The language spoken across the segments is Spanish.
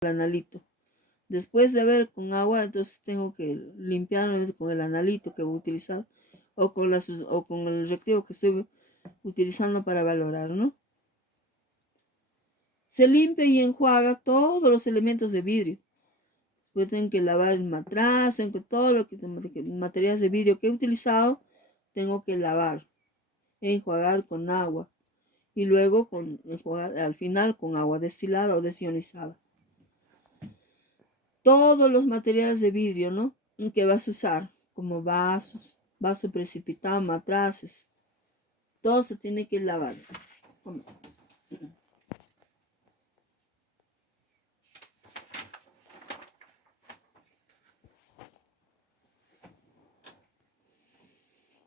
el analito. Después de ver con agua, entonces tengo que limpiar con el analito que voy a utilizar o con el reactivo que estoy utilizando para valorar, ¿no? Se limpia y enjuaga todos los elementos de vidrio. Pues tengo que lavar el matraz, tengo que todo lo que materiales de vidrio que he utilizado, tengo que lavar, enjuagar con agua y luego enjuagar al final con agua destilada o desionizada. Todos los materiales de vidrio, ¿no? Que vas a usar, como vasos, vaso precipitado, matraces, todo se tiene que lavar.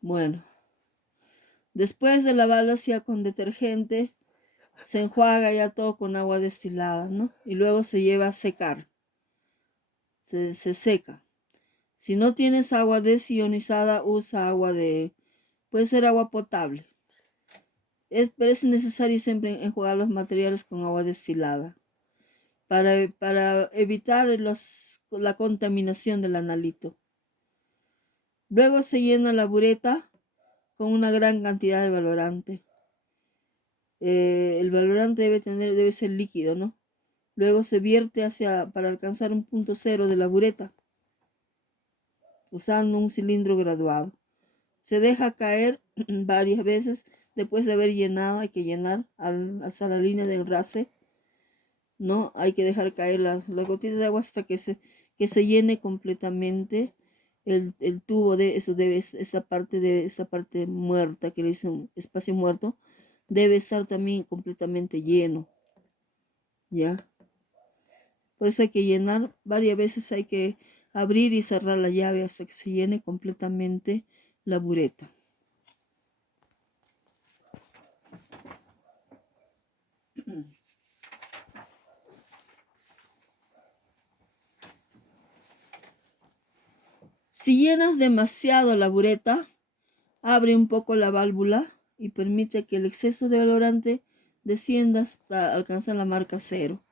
Bueno, después de lavarlo ya con detergente, se enjuaga ya todo con agua destilada, ¿no? Y luego se lleva a secar. Se seca. Si no tienes agua desionizada, usa puede ser agua potable. Pero es necesario siempre enjuagar los materiales con agua destilada para evitar la contaminación del analito. Luego se llena la bureta con una gran cantidad de valorante. El valorante debe ser líquido, ¿no? Luego se vierte para alcanzar un punto cero de la bureta, usando un cilindro graduado. Se deja caer varias veces. Después de haber llenado, hay que llenar hasta la línea del rase, ¿no? Hay que dejar caer las gotitas de agua hasta que se llene completamente el tubo esta parte muerta, que le dicen espacio muerto, debe estar también completamente lleno, ¿ya? Por eso hay que llenar varias veces, hay que abrir y cerrar la llave hasta que se llene completamente la bureta. Si llenas demasiado la bureta, abre un poco la válvula y permite que el exceso de valorante descienda hasta alcanzar la marca cero.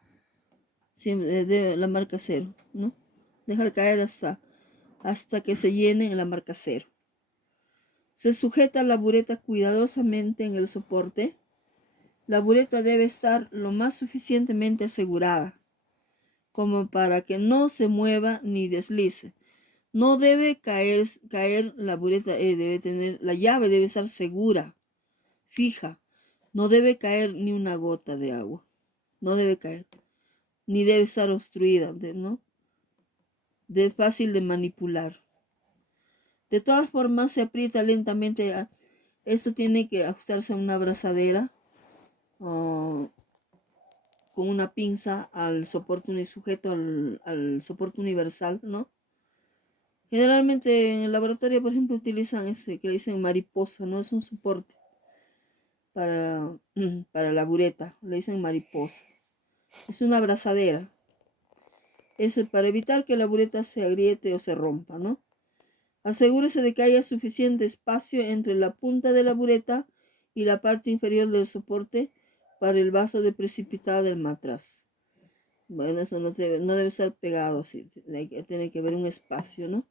De la marca cero, ¿no? Dejar caer hasta que se llene en la marca cero. Se sujeta la bureta cuidadosamente en el soporte. La bureta debe estar lo más suficientemente asegurada como para que no se mueva ni deslice. No debe caer la bureta, la llave debe estar segura, fija. No debe caer ni una gota de agua. No debe caer. Ni debe estar obstruida, ¿no? Fácil de manipular. De todas formas, se aprieta lentamente. Esto tiene que ajustarse a una abrazadera con una pinza al soporte sujeto al soporte universal, ¿no? Generalmente en el laboratorio, por ejemplo, utilizan que le dicen mariposa, ¿no? Es un soporte para la bureta, le dicen mariposa. Es una abrazadera. Es para evitar que la bureta se agriete o se rompa, ¿no? Asegúrese de que haya suficiente espacio entre la punta de la bureta y la parte inferior del soporte para el vaso de precipitado del matraz. Bueno, eso no debe estar pegado así, tiene que haber un espacio, ¿no?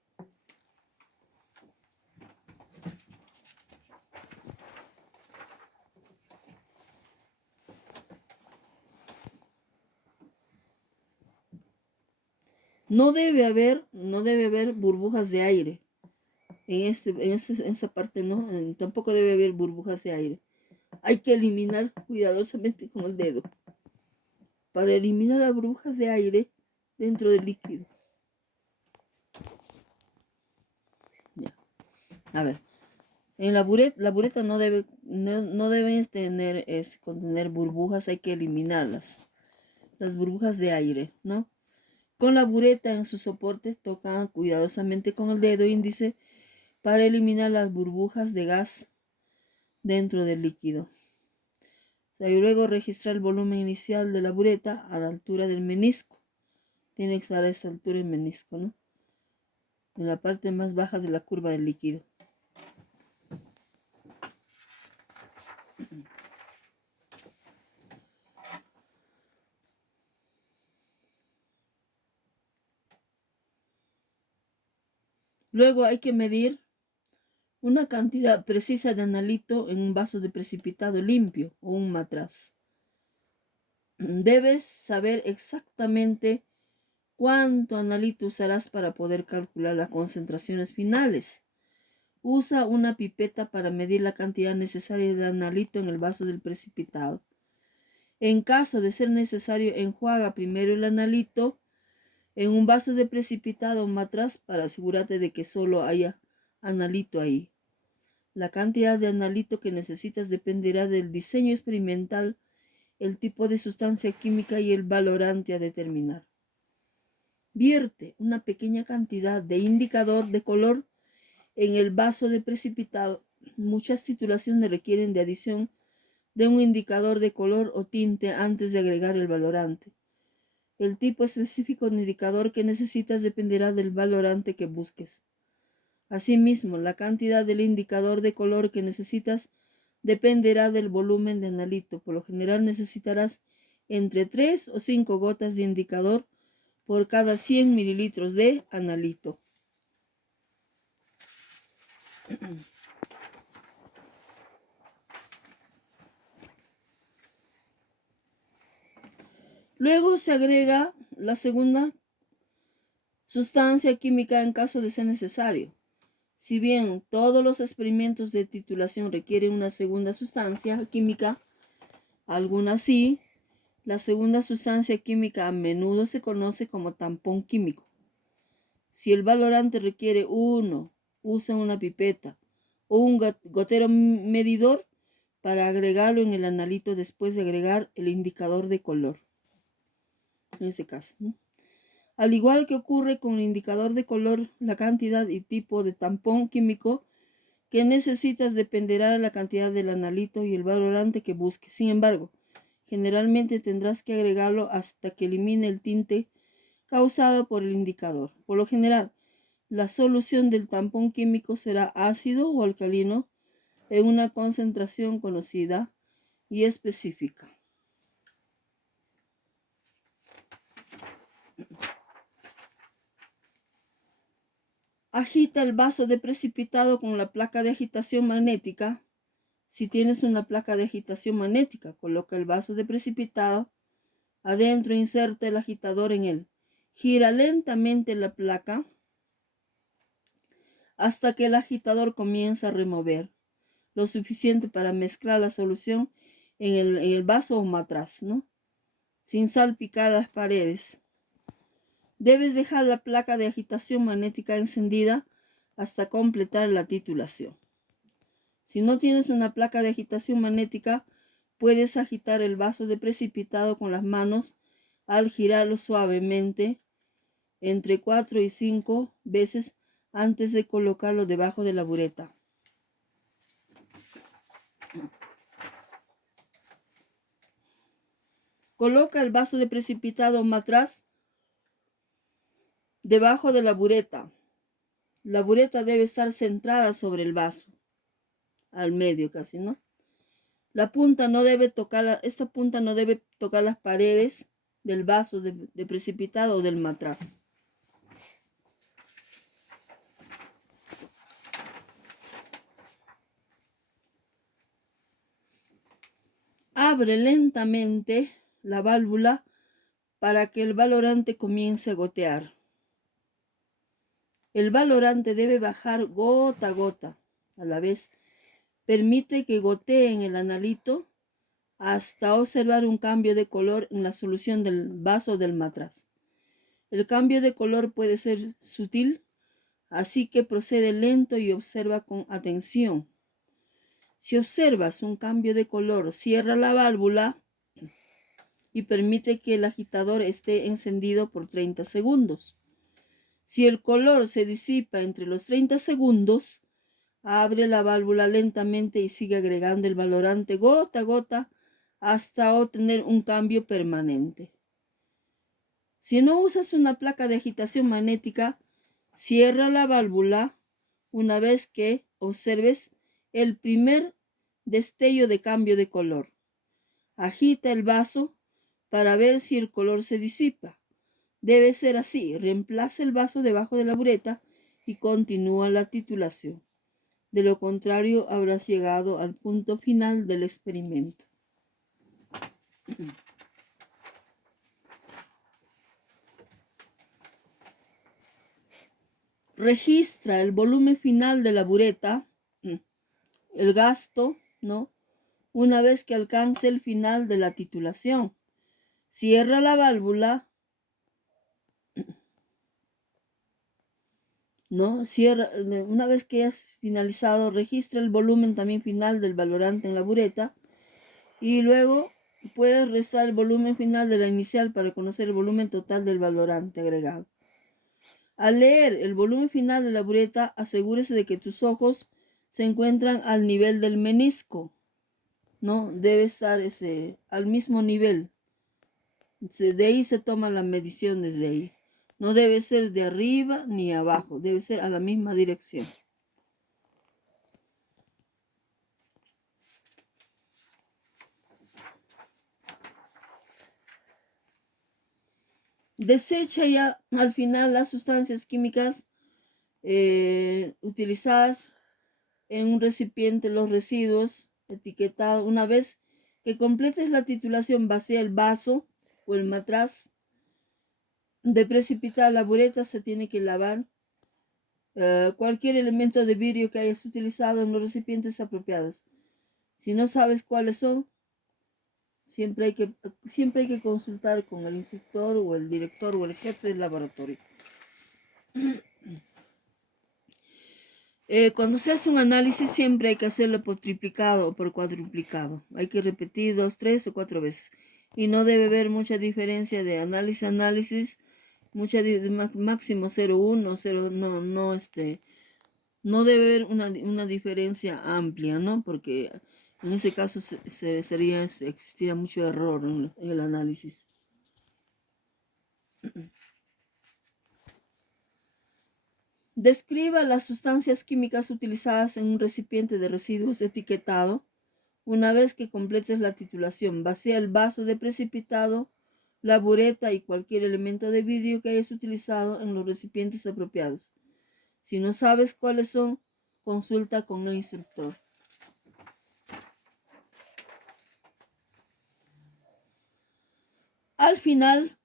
No debe haber burbujas de aire. En esta parte no, tampoco debe haber burbujas de aire. Hay que eliminar cuidadosamente con el dedo para eliminar las burbujas de aire dentro del líquido. Ya. A ver, en la bureta no debe contener burbujas, hay que eliminarlas. Las burbujas de aire, ¿no? Con la bureta en su soporte, tocan cuidadosamente con el dedo índice para eliminar las burbujas de gas dentro del líquido. Y luego registrar el volumen inicial de la bureta a la altura del menisco. Tiene que estar a esa altura el menisco, ¿no? En la parte más baja de la curva del líquido. Luego hay que medir una cantidad precisa de analito en un vaso de precipitado limpio o un matraz. Debes saber exactamente cuánto analito usarás para poder calcular las concentraciones finales. Usa una pipeta para medir la cantidad necesaria de analito en el vaso del precipitado. En caso de ser necesario, enjuaga primero el analito en un vaso de precipitado o matraz para asegurarte de que solo haya analito ahí. La cantidad de analito que necesitas dependerá del diseño experimental, el tipo de sustancia química y el valorante a determinar. Vierte una pequeña cantidad de indicador de color en el vaso de precipitado. Muchas titulaciones requieren de adición de un indicador de color o tinte antes de agregar el valorante. El tipo específico de indicador que necesitas dependerá del valorante que busques. Asimismo, la cantidad del indicador de color que necesitas dependerá del volumen de analito. Por lo general necesitarás entre 3 o 5 gotas de indicador por cada 100 mililitros de analito. Luego se agrega la segunda sustancia química en caso de ser necesario. Si bien todos los experimentos de titulación requieren una segunda sustancia química, algunas sí, la segunda sustancia química a menudo se conoce como tampón químico. Si el valorante requiere uno, usa una pipeta o un gotero medidor para agregarlo en el analito después de agregar el indicador de color. En ese caso, ¿no? Al igual que ocurre con el indicador de color, la cantidad y tipo de tampón químico que necesitas dependerá de la cantidad del analito y el valorante que busques. Sin embargo, generalmente tendrás que agregarlo hasta que elimine el tinte causado por el indicador. Por lo general, la solución del tampón químico será ácido o alcalino en una concentración conocida y específica. Agita el vaso de precipitado con la placa de agitación magnética. Si tienes una placa de agitación magnética, coloca el vaso de precipitado adentro, inserta el agitador en él. Gira lentamente la placa hasta que el agitador comienza a remover lo suficiente para mezclar la solución en el vaso o matraz, ¿no? Sin salpicar las paredes. Debes dejar la placa de agitación magnética encendida hasta completar la titulación. Si no tienes una placa de agitación magnética, puedes agitar el vaso de precipitado con las manos al girarlo suavemente entre 4 y 5 veces antes de colocarlo debajo de la bureta. Coloca el vaso de precipitado matraz debajo de la bureta. La bureta debe estar centrada sobre el vaso, al medio casi, ¿no? Esta punta no debe tocar las paredes del vaso de precipitado o del matraz. Abre lentamente la válvula para que el valorante comience a gotear. El valorante debe bajar gota a gota. A la vez, permite que gotee en el analito hasta observar un cambio de color en la solución del vaso del matraz. El cambio de color puede ser sutil, así que procede lento y observa con atención. Si observas un cambio de color, cierra la válvula y permite que el agitador esté encendido por 30 segundos. Si el color se disipa entre los 30 segundos, abre la válvula lentamente y sigue agregando el valorante gota a gota hasta obtener un cambio permanente. Si no usas una placa de agitación magnética, cierra la válvula una vez que observes el primer destello de cambio de color. Agita el vaso para ver si el color se disipa. Debe ser así. Reemplaza el vaso debajo de la bureta y continúa la titulación. De lo contrario, habrás llegado al punto final del experimento. Registra el volumen final de la bureta, el gasto, ¿no? Una vez que alcance el final de la titulación. Cierra la válvula, ¿no? Una vez que hayas finalizado, registra el volumen también final del valorante en la bureta y luego puedes restar el volumen final de la inicial para conocer el volumen total del valorante agregado. Al leer el volumen final de la bureta, asegúrese de que tus ojos se encuentran al nivel del menisco, ¿no? Debe estar al mismo nivel. De ahí se toma la medición desde ahí. No debe ser de arriba ni abajo, debe ser a la misma dirección. Desecha ya al final las sustancias químicas utilizadas en un recipiente, los residuos etiquetados. Una vez que completes la titulación, vacía el vaso o el matraz de precipitar la bureta. Se tiene que lavar cualquier elemento de vidrio que hayas utilizado en los recipientes apropiados. Si no sabes cuáles son, siempre hay que consultar con el instructor o el director o el jefe del laboratorio. Cuando se hace un análisis siempre hay que hacerlo por triplicado o por cuadruplicado. Hay que repetir 2, 3 o 4 veces. Y no debe haber mucha diferencia de análisis a análisis. Máximo 0,1, 0, no debe haber una diferencia amplia, ¿no? Porque en ese caso existiría mucho error en el análisis. Describa las sustancias químicas utilizadas en un recipiente de residuos etiquetado. Una vez que completes la titulación, vacía el vaso de precipitado, la bureta y cualquier elemento de vidrio que hayas utilizado en los recipientes apropiados. Si no sabes cuáles son, consulta con el instructor. Al final,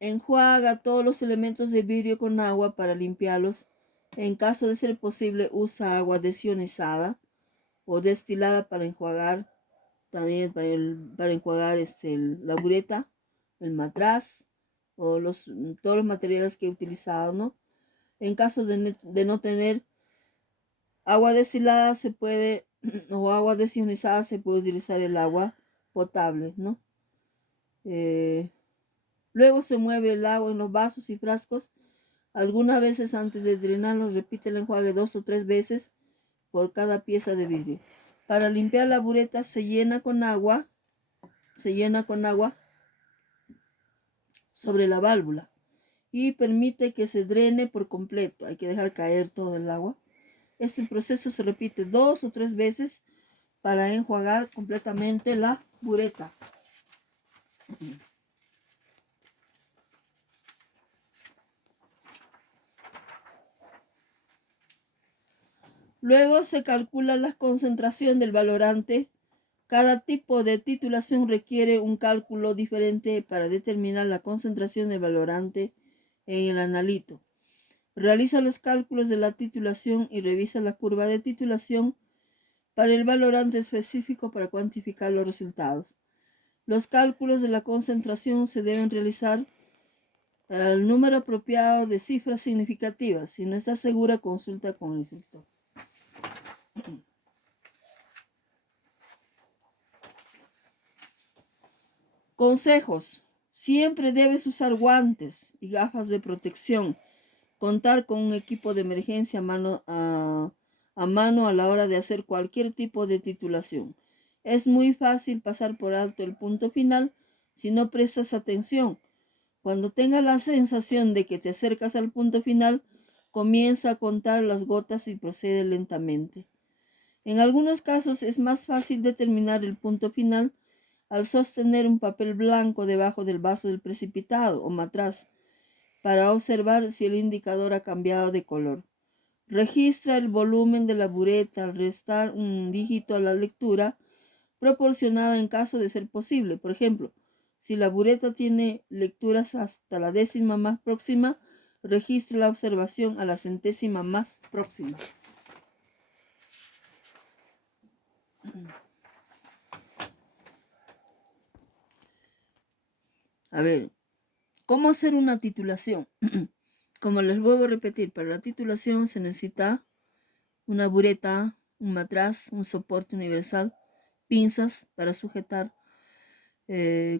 enjuaga todos los elementos de vidrio con agua para limpiarlos. En caso de ser posible, usa agua desionizada o destilada para enjuagar, también para enjuagar la bureta, el matraz o todos los materiales que he utilizado, ¿no? En caso de no tener agua destilada o agua desionizada, se puede utilizar el agua potable, ¿no? Luego se mueve el agua en los vasos y frascos. Algunas veces antes de drenarlos, repite el enjuague 2 o 3 veces por cada pieza de vidrio. Para limpiar la bureta se llena con agua sobre la válvula y permite que se drene por completo. Hay que dejar caer todo el agua. Este proceso se repite 2 o 3 veces para enjuagar completamente la bureta. Luego se calcula la concentración del valorante. Cada tipo de titulación requiere un cálculo diferente para determinar la concentración del valorante en el analito. Realiza los cálculos de la titulación y revisa la curva de titulación para el valorante específico para cuantificar los resultados. Los cálculos de la concentración se deben realizar al número apropiado de cifras significativas. Si no estás segura, consulta con el instructor. Consejos. Siempre debes usar guantes y gafas de protección. Contar con un equipo de emergencia a mano a la hora de hacer cualquier tipo de titulación. Es muy fácil pasar por alto el punto final si no prestas atención. Cuando tengas la sensación de que te acercas al punto final, comienza a contar las gotas y procede lentamente. En algunos casos es más fácil determinar el punto final al sostener un papel blanco debajo del vaso del precipitado o matraz para observar si el indicador ha cambiado de color. Registra el volumen de la bureta al restar un dígito a la lectura proporcionada en caso de ser posible. Por ejemplo, si la bureta tiene lecturas hasta la décima más próxima, registra la observación a la centésima más próxima. A ver, ¿cómo hacer una titulación? Como les vuelvo a repetir, para la titulación se necesita una bureta, un matraz, un soporte universal, pinzas para sujetar,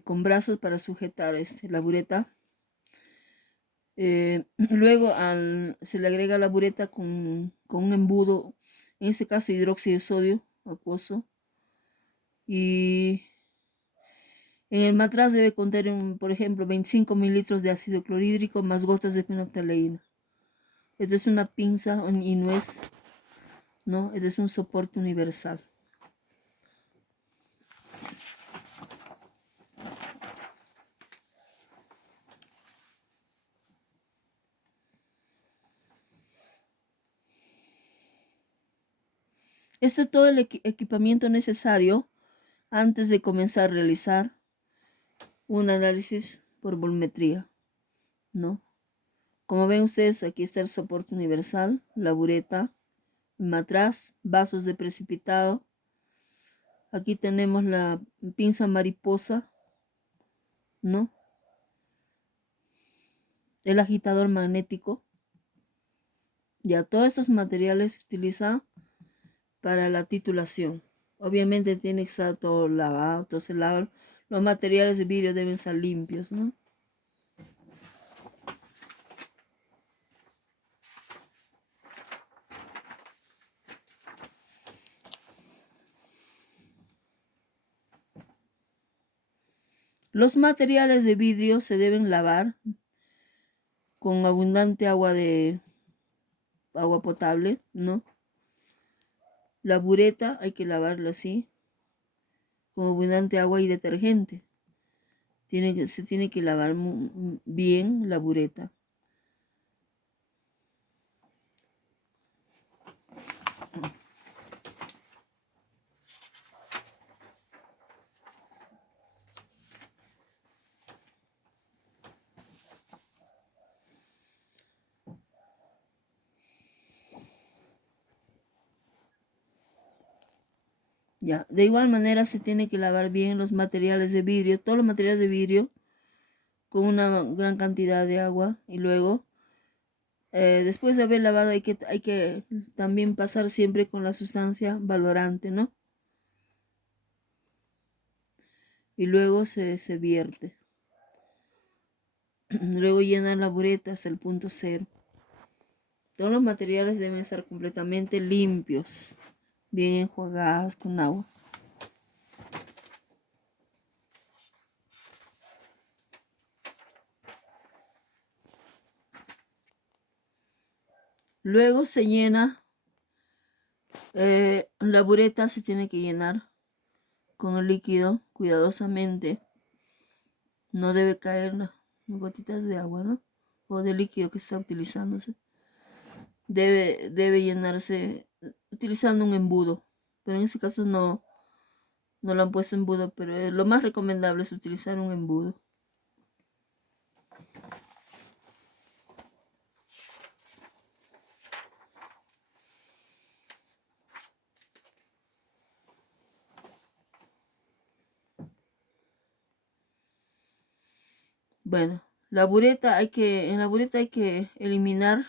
con brazos para sujetar la bureta. Luego se le agrega la bureta con un embudo, en este caso hidróxido de sodio acuoso, y en el matraz debe contener, por ejemplo, 25 mililitros de ácido clorhídrico más gotas de fenolftaleína. Esta es una pinza y no es, ¿no? Este es un soporte universal. Este es todo el equipamiento necesario antes de comenzar a realizar un análisis por volumetría, ¿no? Como ven ustedes, aquí está el soporte universal, la bureta, el matraz, vasos de precipitado. Aquí tenemos la pinza mariposa, ¿no? El agitador magnético. Ya todos estos materiales se utilizan para la titulación. Obviamente tiene que estar todo lavado, todo se lava. Los materiales de vidrio deben estar limpios, ¿no? Los materiales de vidrio se deben lavar con abundante agua potable, ¿no? La bureta hay que lavarla así, con abundante agua y detergente. Se tiene que lavar bien la bureta. Ya, de igual manera se tiene que lavar bien los materiales de vidrio, todos los materiales de vidrio, con una gran cantidad de agua, y luego después de haber lavado hay que también pasar siempre con la sustancia valorante, ¿no? Y luego se vierte. Luego llenar la bureta hasta el punto cero. Todos los materiales deben estar completamente limpios, bien enjuagados con agua. Luego se llena, la bureta se tiene que llenar con el líquido cuidadosamente. No debe caer gotitas de agua, ¿no? O de líquido que está utilizándose. Debe llenarse utilizando un embudo, pero en este caso no lo han puesto embudo, pero lo más recomendable es utilizar un embudo. Bueno, en la bureta hay que eliminar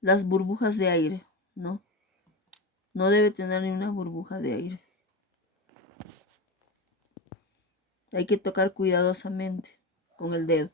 las burbujas de aire, ¿no? No debe tener ni una burbuja de aire. Hay que tocar cuidadosamente con el dedo.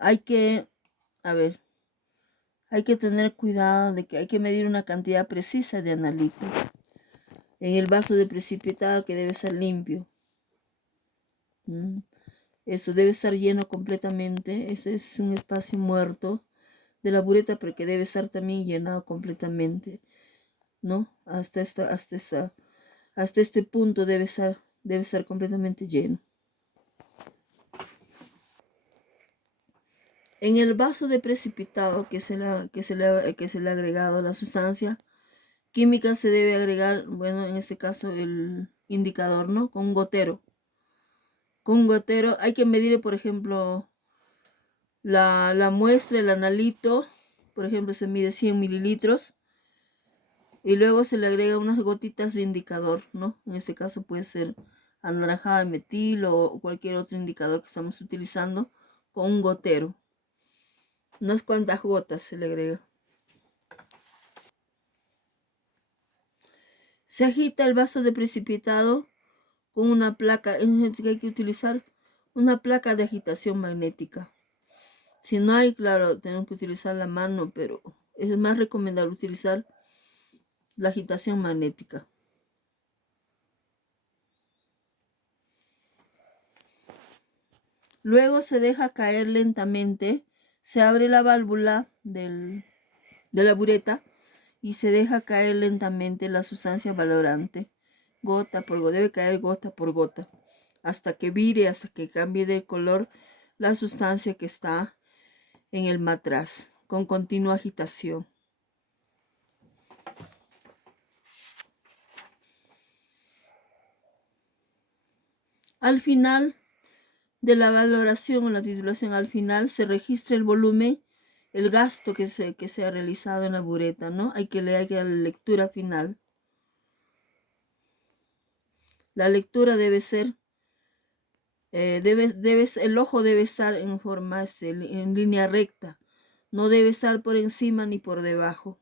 Hay que, a ver, hay que tener cuidado de que hay que medir una cantidad precisa de analito en el vaso de precipitado, que debe ser limpio. Eso debe estar lleno completamente. Ese es un espacio muerto de la bureta, pero que debe estar también llenado completamente, ¿no? Hasta este punto debe estar completamente lleno. En el vaso de precipitado que se le ha agregado la sustancia química, se debe agregar, bueno, en este caso el indicador, ¿no? Con un gotero. Con un gotero hay que medir, por ejemplo, la muestra, el analito, por ejemplo, se mide 100 mililitros y luego se le agrega unas gotitas de indicador, ¿no? En este caso puede ser anaranjada de metil o cualquier otro indicador que estamos utilizando con un gotero. Unas cuantas gotas se le agrega. Se agita el vaso de precipitado con una placa. Hay que utilizar una placa de agitación magnética. Si no hay, claro, tenemos que utilizar la mano, pero es más recomendable utilizar la agitación magnética. Luego se deja caer lentamente, se abre la válvula de la bureta y se deja caer lentamente la sustancia valorante, gota por gota, debe caer gota por gota, hasta que vire, hasta que cambie de color la sustancia que está en el matraz, con continua agitación. Al final de la valoración o la titulación, al final se registra el volumen, el gasto que se ha realizado en la bureta, ¿no? Hay que leer la lectura final. La lectura debe ser, el ojo debe estar en forma, en línea recta, no debe estar por encima ni por debajo.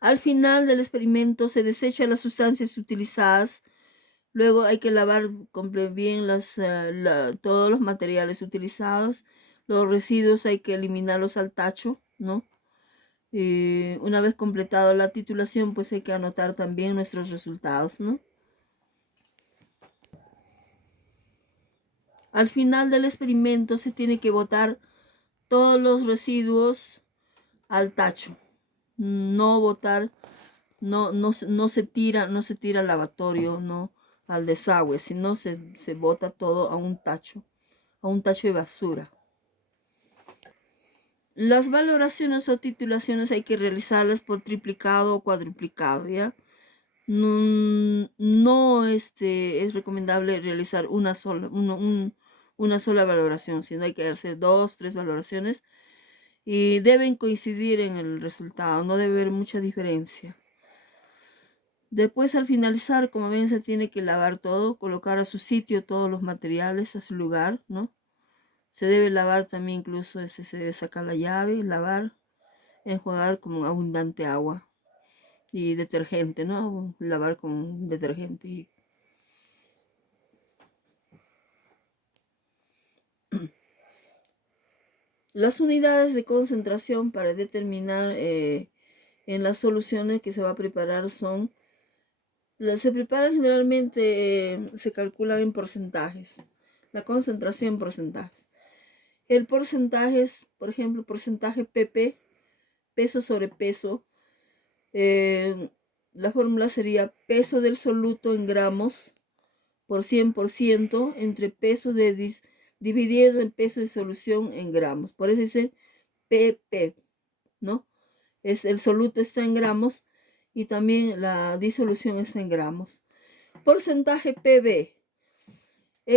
Al final del experimento se desechan las sustancias utilizadas. Luego hay que lavar bien todos los materiales utilizados. Los residuos hay que eliminarlos al tacho, ¿no? Una vez completado la titulación, pues hay que anotar también nuestros resultados, ¿no? Al final del experimento se tiene que botar todos los residuos al tacho. No botar, no se tira al lavatorio, no al desagüe, sino se bota todo a un tacho de basura. Las valoraciones o titulaciones hay que realizarlas por triplicado o cuadruplicado, ¿ya? No es recomendable realizar una sola valoración, sino hay que hacer 2, 3 valoraciones y deben coincidir en el resultado, no debe haber mucha diferencia. Después, al finalizar, como ven, se tiene que lavar todo, colocar a su sitio todos los materiales, a su lugar, ¿no? Se debe lavar también, incluso se debe sacar la llave, lavar, enjuagar con abundante agua y detergente, ¿no? Lavar con detergente. Las unidades de concentración para determinar en las soluciones que se va a preparar se preparan generalmente, se calculan en porcentajes, la concentración en porcentajes. El porcentaje es, por ejemplo, porcentaje PP, peso sobre peso. La fórmula sería peso del soluto en gramos por 100% entre peso dividido en peso de solución en gramos. Por eso dice PP, ¿no? El soluto está en gramos y también la disolución está en gramos. Porcentaje PB,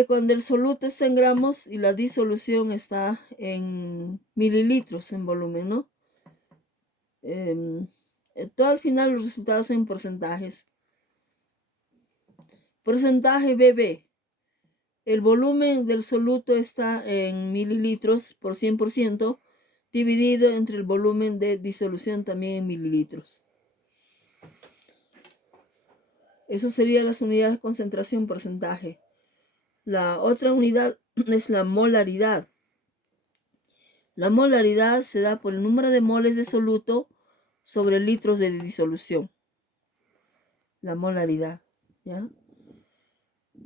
cuando el soluto está en gramos y la disolución está en mililitros en volumen, ¿no? Todo al final los resultados en porcentajes. Porcentaje BB, el volumen del soluto está en mililitros por 100%, dividido entre el volumen de disolución también en mililitros. Eso serían las unidades de concentración porcentaje. La otra unidad es la molaridad. La molaridad se da por el número de moles de soluto sobre litros de disolución. la molaridad, ¿ya?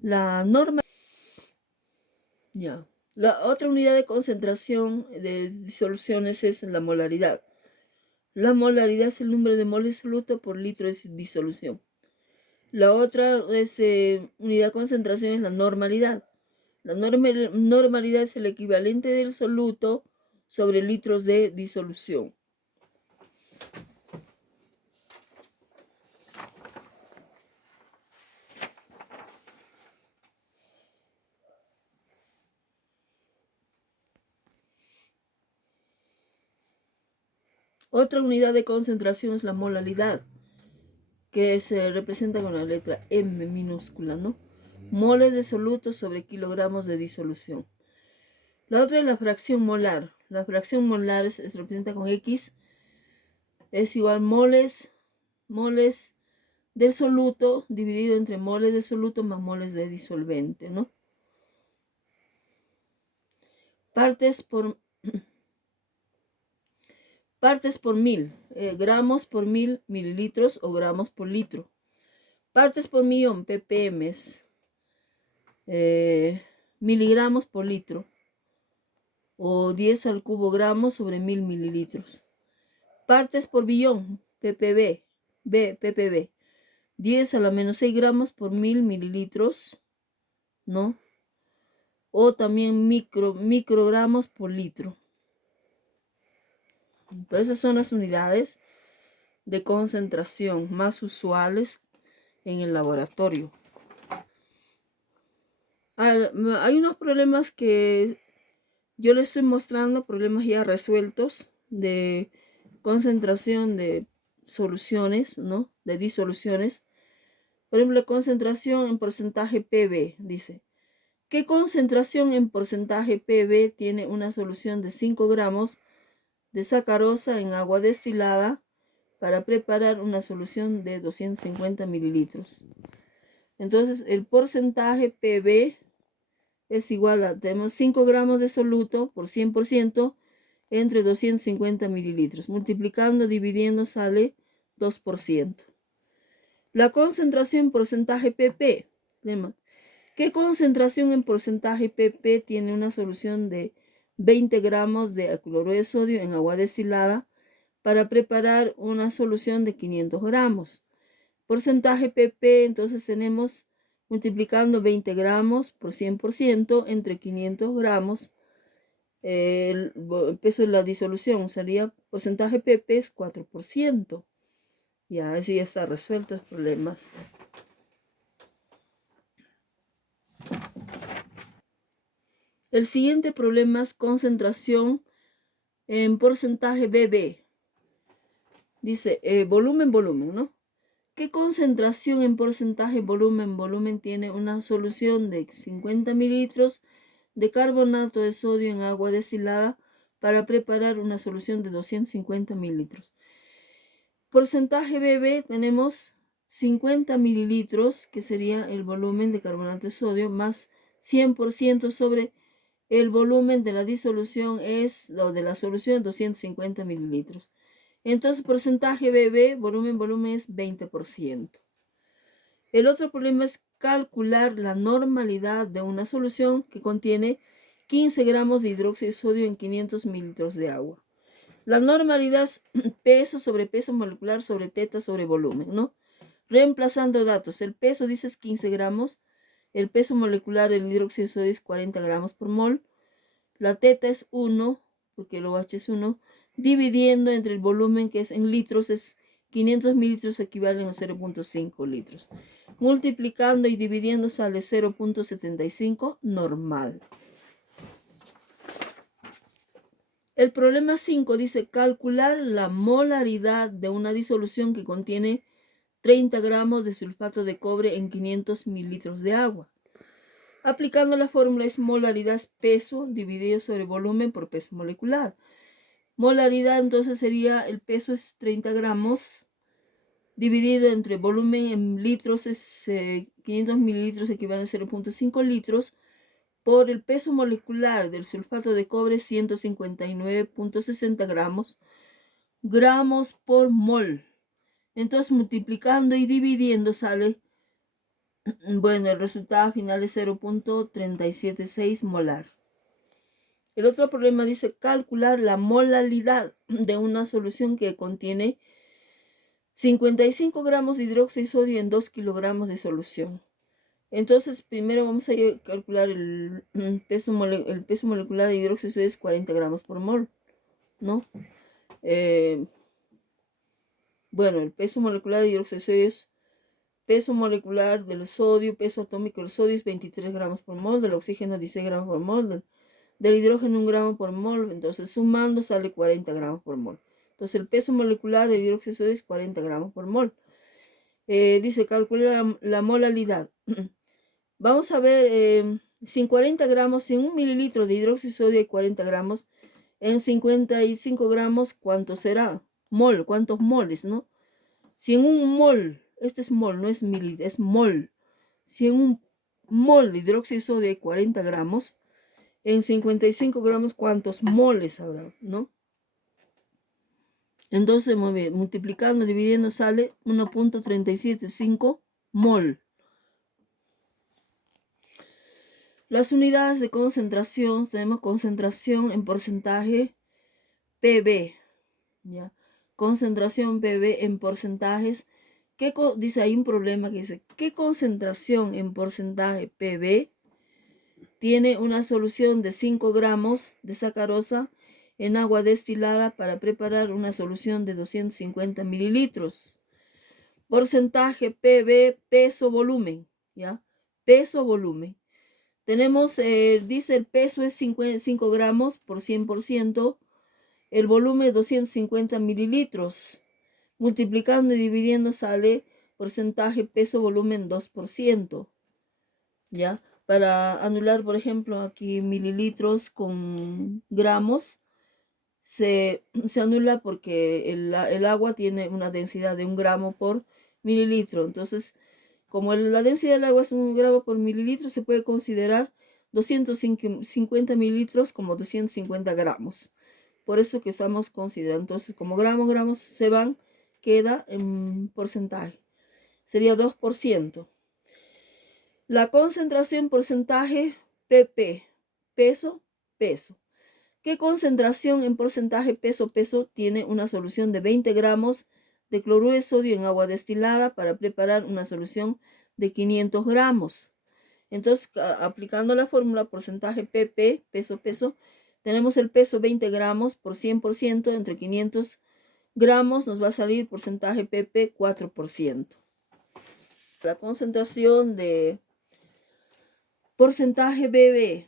La norma, ya. La otra unidad de concentración de disoluciones es la molaridad. La molaridad es el número de moles soluto por litro de disolución. La otra unidad de concentración es la normalidad. La normalidad es el equivalente del soluto sobre litros de disolución. Otra unidad de concentración es la molaridad, que se representa con la letra M minúscula, ¿no? Moles de soluto sobre kilogramos de disolución. La otra es la fracción molar. La fracción molar se representa con X, es igual moles del soluto dividido entre moles de soluto más moles de disolvente, ¿no? Partes por mil, gramos por mil, mililitros o gramos por litro. Partes por millón, ppm, miligramos por litro, o 10 al cubo gramos sobre 1000 mililitros. Partes por billón, ppb, ppb, 10 a la menos 6 gramos por 1000 mililitros, ¿no? O también microgramos por litro. Entonces, esas son las unidades de concentración más usuales en el laboratorio. Hay unos problemas que yo les estoy mostrando, problemas ya resueltos de concentración de soluciones, ¿no? De disoluciones. Por ejemplo, concentración en porcentaje PB, dice. ¿Qué concentración en porcentaje PB tiene una solución de 5 gramos de sacarosa en agua destilada para preparar una solución de 250 mililitros? Entonces, el porcentaje PB es igual a, tenemos 5 gramos de soluto por 100% entre 250 mililitros. Multiplicando, dividiendo, sale 2%. La concentración en porcentaje PP. ¿Qué concentración en porcentaje PP tiene una solución de 20 gramos de cloruro de sodio en agua destilada para preparar una solución de 500 gramos? Porcentaje PP, entonces tenemos multiplicando 20 gramos por 100% entre 500 gramos. El peso de la disolución sería porcentaje PP es 4%. Ya, así ya está resuelto los problemas. El siguiente problema es concentración en porcentaje BB. Dice volumen, ¿no? ¿Qué concentración en porcentaje volumen tiene una solución de 50 mililitros de carbonato de sodio en agua destilada para preparar una solución de 250 mililitros? Porcentaje BB tenemos 50 mililitros, que sería el volumen de carbonato de sodio, más 100% sobre el volumen de la disolución, es lo de la solución, 250 mililitros. Entonces, porcentaje BB, volumen es 20%. El otro problema es calcular la normalidad de una solución que contiene 15 gramos de hidróxido de sodio en 500 mililitros de agua. La normalidad es peso sobre peso molecular sobre teta sobre volumen, ¿no? Reemplazando datos. El peso dice es 15 gramos. El peso molecular del hidróxido de sodio es 40 gramos por mol. La teta es 1, porque el OH es 1. Dividiendo entre el volumen, que es en litros, es 500 mililitros equivalen a 0.5 litros. Multiplicando y dividiendo sale 0.75 normal. El problema 5 dice calcular la molaridad de una disolución que contiene 30 gramos de sulfato de cobre en 500 mililitros de agua. Aplicando la fórmula es molaridad es peso dividido sobre volumen por peso molecular. Molaridad entonces sería el peso es 30 gramos dividido entre volumen en litros es 500 mililitros equivalen a 0.5 litros por el peso molecular del sulfato de cobre 159.60 gramos por mol. Entonces, multiplicando y dividiendo sale, bueno, el resultado final es 0.376 molar. El otro problema dice calcular la molaridad de una solución que contiene 55 gramos de hidróxido de sodio en 2 kilogramos de solución. Entonces, primero vamos a calcular el peso molecular de hidróxido de sodio es 40 gramos por mol, ¿no? Bueno, el peso molecular de hidróxido de sodio es peso molecular del sodio, peso atómico del sodio es 23 gramos por mol, del oxígeno 16 gramos por mol, del hidrógeno 1 gramo por mol, entonces sumando sale 40 gramos por mol. Entonces el peso molecular del hidróxido de sodio es 40 gramos por mol. Dice calcular la molaridad. Vamos a ver, sin 40 gramos, sin 1 mililitro de hidróxido de sodio hay 40 gramos, en 55 gramos, ¿cuánto será? Mol, ¿cuántos moles, no? Si en un mol, este es mol, no es mililitro, es mol. Si en un mol de hidróxido de sodio hay 40 gramos, en 55 gramos, ¿cuántos moles habrá, no? Entonces, muy bien, multiplicando, dividiendo, sale 1.375 mol. Las unidades de concentración, tenemos concentración en porcentaje PB, ¿ya? Concentración PB en porcentajes. Dice, hay un problema que dice, ¿qué concentración en porcentaje PB tiene una solución de 5 gramos de sacarosa en agua destilada para preparar una solución de 250 mililitros? Porcentaje PB, peso, volumen, ¿ya? Peso, volumen. Tenemos, dice el peso es 5 gramos por 100%, el volumen 250 mililitros. Multiplicando y dividiendo sale porcentaje peso, volumen 2%, ¿ya? Para anular, por ejemplo, aquí mililitros con gramos, se anula porque el agua tiene una densidad de 1 gramo por mililitro. Entonces, como la densidad del agua es 1 gramo por mililitro, se puede considerar 250 mililitros como 250 gramos. Por eso que estamos considerando. Entonces, como gramos se van, queda en porcentaje. Sería 2%. La concentración porcentaje PP, peso, peso. ¿Qué concentración en porcentaje peso tiene una solución de 20 gramos de cloruro de sodio en agua destilada para preparar una solución de 500 gramos? Entonces, aplicando la fórmula porcentaje PP, peso, tenemos el peso 20 gramos por 100%, entre 500 gramos nos va a salir porcentaje PP 4%. La concentración de porcentaje BB.